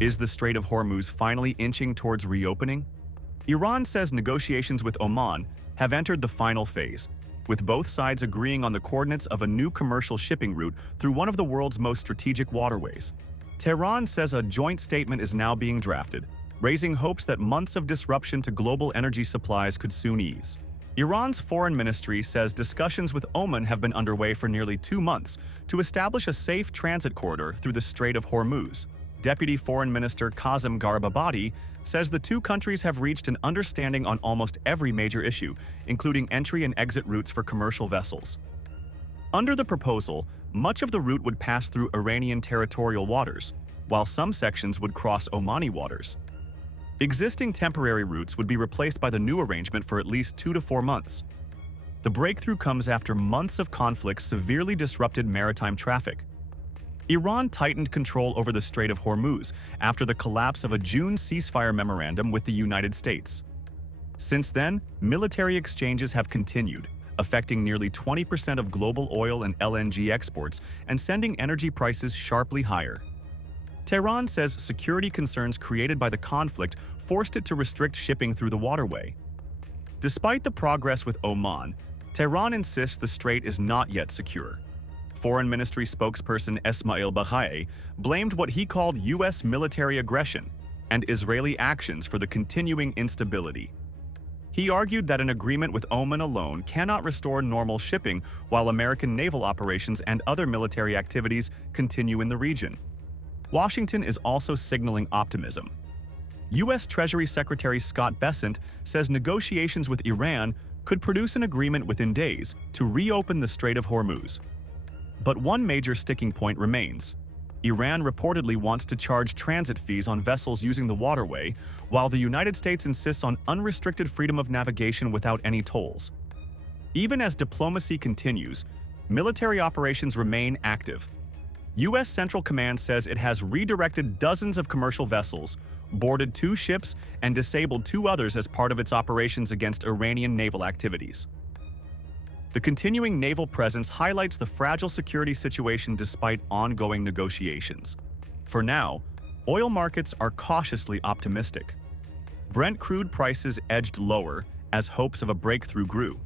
Is the Strait of Hormuz finally inching towards reopening? Iran says negotiations with Oman have entered the final phase, with both sides agreeing on the coordinates of a new commercial shipping route through one of the world's most strategic waterways. Tehran says a joint statement is now being drafted, raising hopes that months of disruption to global energy supplies could soon ease. Iran's foreign ministry says discussions with Oman have been underway for nearly 2 months to establish a safe transit corridor through the Strait of Hormuz. Deputy Foreign Minister Kazem Garibabadi says the two countries have reached an understanding on almost every major issue, including entry and exit routes for commercial vessels. Under the proposal, much of the route would pass through Iranian territorial waters, while some sections would cross Omani waters. Existing temporary routes would be replaced by the new arrangement for at least 2 to 4 months. The breakthrough comes after months of conflict severely disrupted maritime traffic. Iran tightened control over the Strait of Hormuz after the collapse of a June ceasefire memorandum with the United States. Since then, military exchanges have continued, affecting nearly 20% of global oil and LNG exports and sending energy prices sharply higher. Tehran says security concerns created by the conflict forced it to restrict shipping through the waterway. Despite the progress with Oman, Tehran insists the strait is not yet secure. Foreign Ministry spokesperson Esmail Baghaei blamed what he called U.S. military aggression and Israeli actions for the continuing instability. He argued that an agreement with Oman alone cannot restore normal shipping while American naval operations and other military activities continue in the region. Washington is also signaling optimism. U.S. Treasury Secretary Scott Bessent says negotiations with Iran could produce an agreement within days to reopen the Strait of Hormuz. But one major sticking point remains. Iran reportedly wants to charge transit fees on vessels using the waterway, while the United States insists on unrestricted freedom of navigation without any tolls. Even as diplomacy continues, military operations remain active. U.S. Central Command says it has redirected dozens of commercial vessels, boarded 2 ships, and disabled 2 others as part of its operations against Iranian naval activities. The continuing naval presence highlights the fragile security situation despite ongoing negotiations. For now, oil markets are cautiously optimistic. Brent crude prices edged lower as hopes of a breakthrough grew.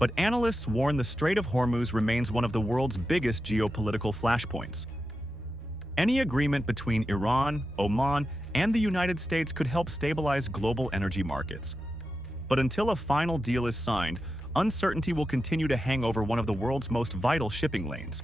But analysts warn the Strait of Hormuz remains one of the world's biggest geopolitical flashpoints. Any agreement between Iran, Oman, and the United States could help stabilize global energy markets. But until a final deal is signed, uncertainty will continue to hang over one of the world's most vital shipping lanes.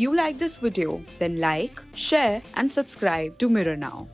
If you like this video, then like, share and subscribe to Mirror Now.